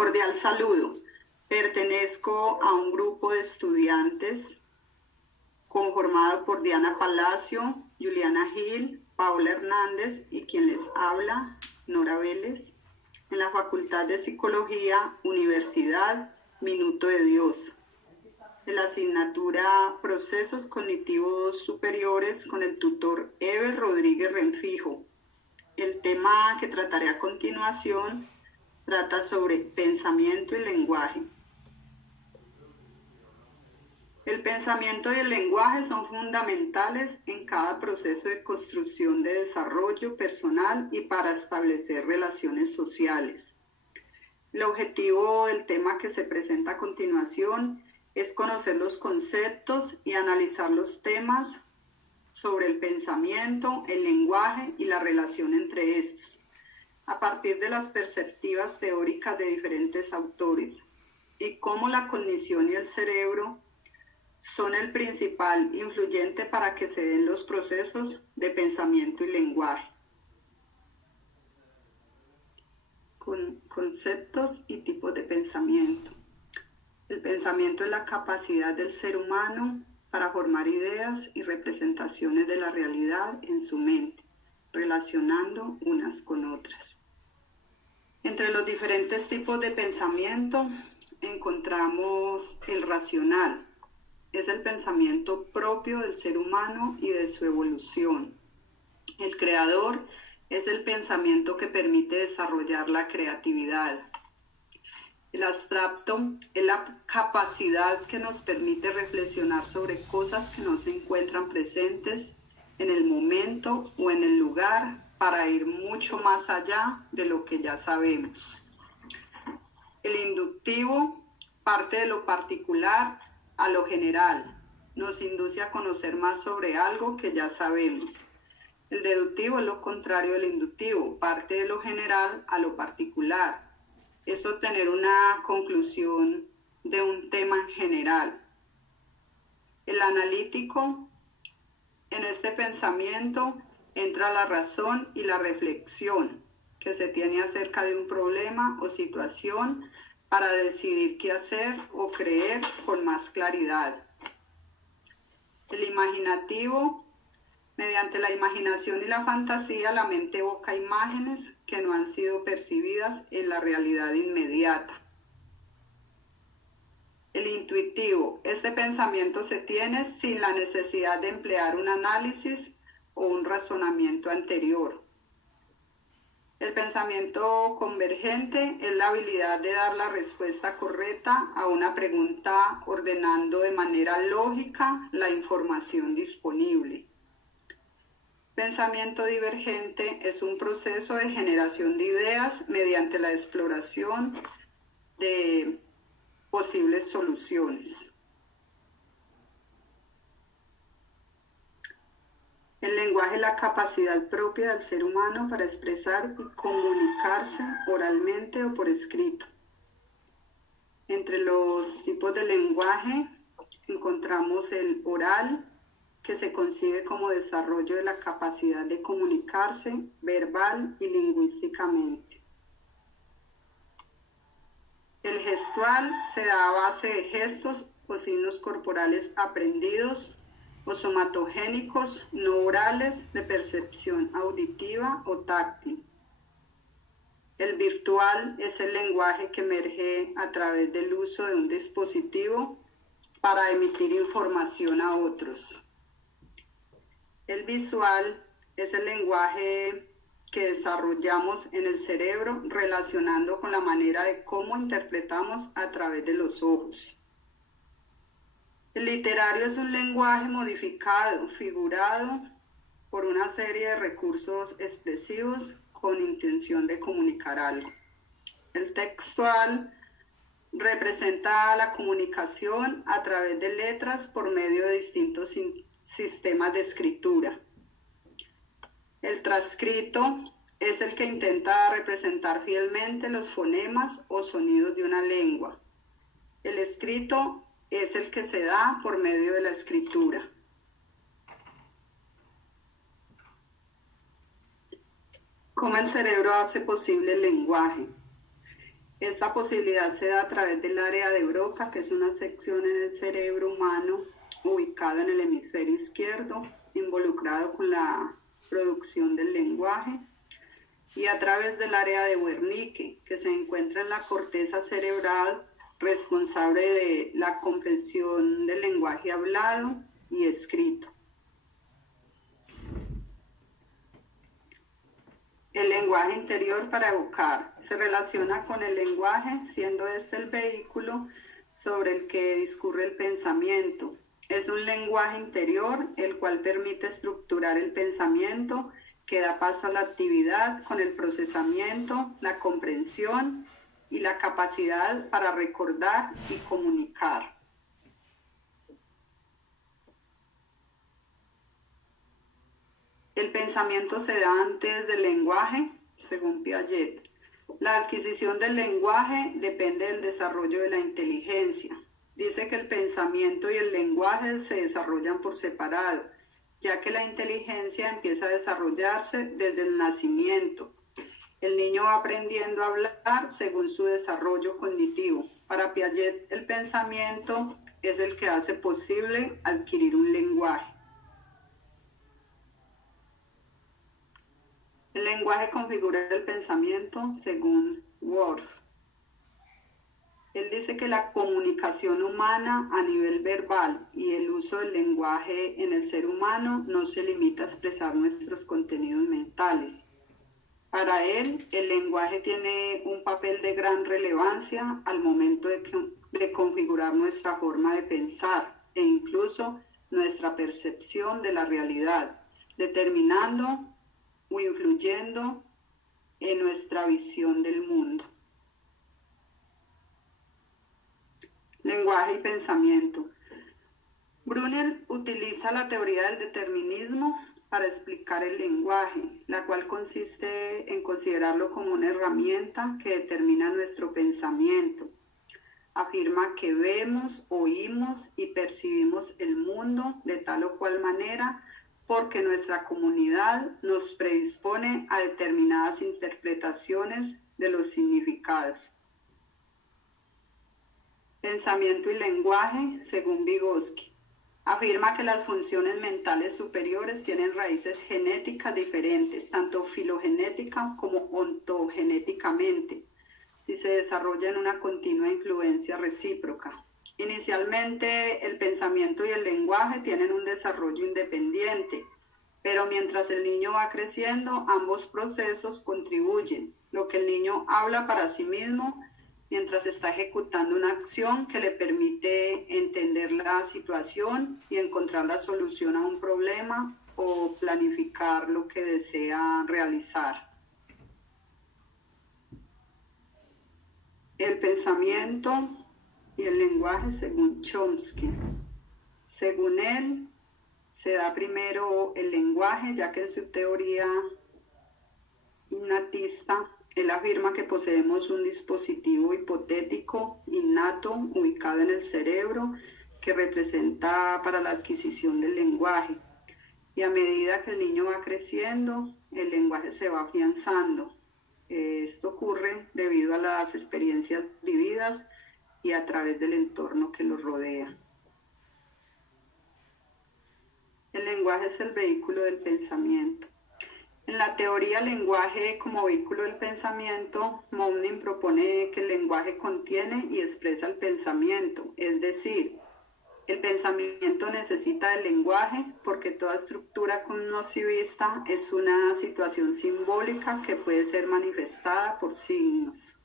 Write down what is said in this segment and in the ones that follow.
Cordial saludo. Pertenezco a un grupo de estudiantes conformado por Diana Palacio, Juliana Gil, Paola Hernández y quien les habla, Nora Vélez, en la Facultad de Psicología, Universidad Minuto de Dios, de la asignatura Procesos Cognitivos Superiores con el tutor Ever Rodríguez Renfijo. El tema que trataré a continuación trata sobre pensamiento y lenguaje. El pensamiento y el lenguaje son fundamentales en cada proceso de construcción de desarrollo personal y para establecer relaciones sociales. El objetivo del tema que se presenta a continuación es conocer los conceptos y analizar los temas sobre el pensamiento, el lenguaje y la relación entre estos, a partir de las perspectivas teóricas de diferentes autores, y cómo la cognición y el cerebro son el principal influyente para que se den los procesos de pensamiento y lenguaje. Conceptos y tipos de pensamiento. El pensamiento es la capacidad del ser humano para formar ideas y representaciones de la realidad en su mente, relacionando unas con otras. Entre los diferentes tipos de pensamiento encontramos el racional. Es el pensamiento propio del ser humano y de su evolución. El creador es el pensamiento que permite desarrollar la creatividad. El abstracto es la capacidad que nos permite reflexionar sobre cosas que no se encuentran presentes en el momento o en el lugar para ir mucho más allá de lo que ya sabemos. El inductivo parte de lo particular a lo general, nos induce a conocer más sobre algo que ya sabemos. El deductivo es lo contrario del inductivo, parte de lo general a lo particular. Es obtener una conclusión de un tema en general. El analítico, en este pensamiento entra la razón y la reflexión que se tiene acerca de un problema o situación para decidir qué hacer o creer con más claridad. El imaginativo, mediante la imaginación y la fantasía, la mente evoca imágenes que no han sido percibidas en la realidad inmediata. El intuitivo, este pensamiento se tiene sin la necesidad de emplear un análisis o un razonamiento anterior. El pensamiento convergente es la habilidad de dar la respuesta correcta a una pregunta ordenando de manera lógica la información disponible. Pensamiento divergente es un proceso de generación de ideas mediante la exploración de posibles soluciones. El lenguaje es la capacidad propia del ser humano para expresar y comunicarse oralmente o por escrito. Entre los tipos de lenguaje encontramos el oral, que se concibe como desarrollo de la capacidad de comunicarse verbal y lingüísticamente. El gestual se da a base de gestos o signos corporales aprendidos o somatogénicos no orales de percepción auditiva o táctil. El virtual es el lenguaje que emerge a través del uso de un dispositivo para emitir información a otros. El visual es el lenguaje que desarrollamos en el cerebro relacionando con la manera de cómo interpretamos a través de los ojos. El literario es un lenguaje modificado, figurado por una serie de recursos expresivos con intención de comunicar algo. El textual representa la comunicación a través de letras por medio de distintos sistemas de escritura. El transcrito es el que intenta representar fielmente los fonemas o sonidos de una lengua. El escrito es el que se da por medio de la escritura. ¿Cómo el cerebro hace posible el lenguaje? Esta posibilidad se da a través del área de Broca, que es una sección en el cerebro humano ubicado en el hemisferio izquierdo, involucrado con la producción del lenguaje, y a través del área de Wernicke, que se encuentra en la corteza cerebral responsable de la comprensión del lenguaje hablado y escrito. El lenguaje interior para evocar se relaciona con el lenguaje, siendo este el vehículo sobre el que discurre el pensamiento. Es un lenguaje interior el cual permite estructurar el pensamiento, que da paso a la actividad con el procesamiento, la comprensión y la capacidad para recordar y comunicar. El pensamiento se da antes del lenguaje, según Piaget. La adquisición del lenguaje depende del desarrollo de la inteligencia. Dice que el pensamiento y el lenguaje se desarrollan por separado, ya que la inteligencia empieza a desarrollarse desde el nacimiento. El niño va aprendiendo a hablar según su desarrollo cognitivo. Para Piaget, el pensamiento es el que hace posible adquirir un lenguaje. El lenguaje configura el pensamiento según Worf. Él dice que la comunicación humana a nivel verbal y el uso del lenguaje en el ser humano no se limita a expresar nuestros contenidos mentales. Para él, el lenguaje tiene un papel de gran relevancia al momento de configurar nuestra forma de pensar e incluso nuestra percepción de la realidad, determinando o influyendo en nuestra visión del mundo. Lenguaje y pensamiento. Brunel utiliza la teoría del determinismo para explicar el lenguaje, la cual consiste en considerarlo como una herramienta que determina nuestro pensamiento. Afirma que vemos, oímos y percibimos el mundo de tal o cual manera porque nuestra comunidad nos predispone a determinadas interpretaciones de los significados. Pensamiento y lenguaje, según Vygotsky. Afirma que las funciones mentales superiores tienen raíces genéticas diferentes, tanto filogenética como ontogenéticamente, si se desarrolla en una continua influencia recíproca. Inicialmente, el pensamiento y el lenguaje tienen un desarrollo independiente, pero mientras el niño va creciendo, ambos procesos contribuyen. Lo que el niño habla para sí mismo mientras está ejecutando una acción que le permite entender la situación y encontrar la solución a un problema o planificar lo que desea realizar. El pensamiento y el lenguaje según Chomsky. Según él, se da primero el lenguaje, ya que en su teoría innatista, él afirma que poseemos un dispositivo hipotético innato ubicado en el cerebro que representa para la adquisición del lenguaje. Y a medida que el niño va creciendo, el lenguaje se va afianzando. Esto ocurre debido a las experiencias vividas y a través del entorno que lo rodea. El lenguaje es el vehículo del pensamiento. En la teoría lenguaje como vehículo del pensamiento, Mountain propone que el lenguaje contiene y expresa el pensamiento, es decir, el pensamiento necesita del lenguaje porque toda estructura cognitivista es una situación simbólica que puede ser manifestada por signos.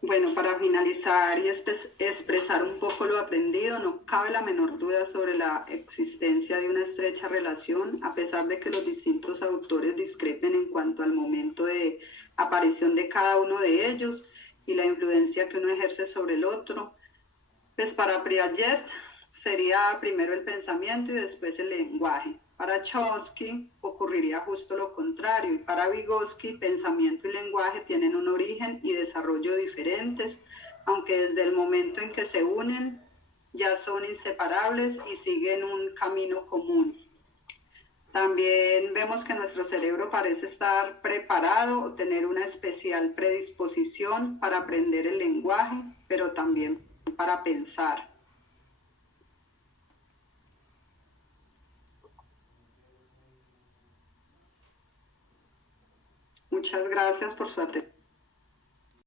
Bueno, para finalizar y expresar un poco lo aprendido, no cabe la menor duda sobre la existencia de una estrecha relación, a pesar de que los distintos autores discrepen en cuanto al momento de aparición de cada uno de ellos y la influencia que uno ejerce sobre el otro. Pues para Piaget sería primero el pensamiento y después el lenguaje. Para Chomsky ocurriría justo lo contrario, y para Vygotsky pensamiento y lenguaje tienen un origen y desarrollo diferentes, aunque desde el momento en que se unen ya son inseparables y siguen un camino común. También vemos que nuestro cerebro parece estar preparado o tener una especial predisposición para aprender el lenguaje, pero también para pensar. Muchas gracias por su atención.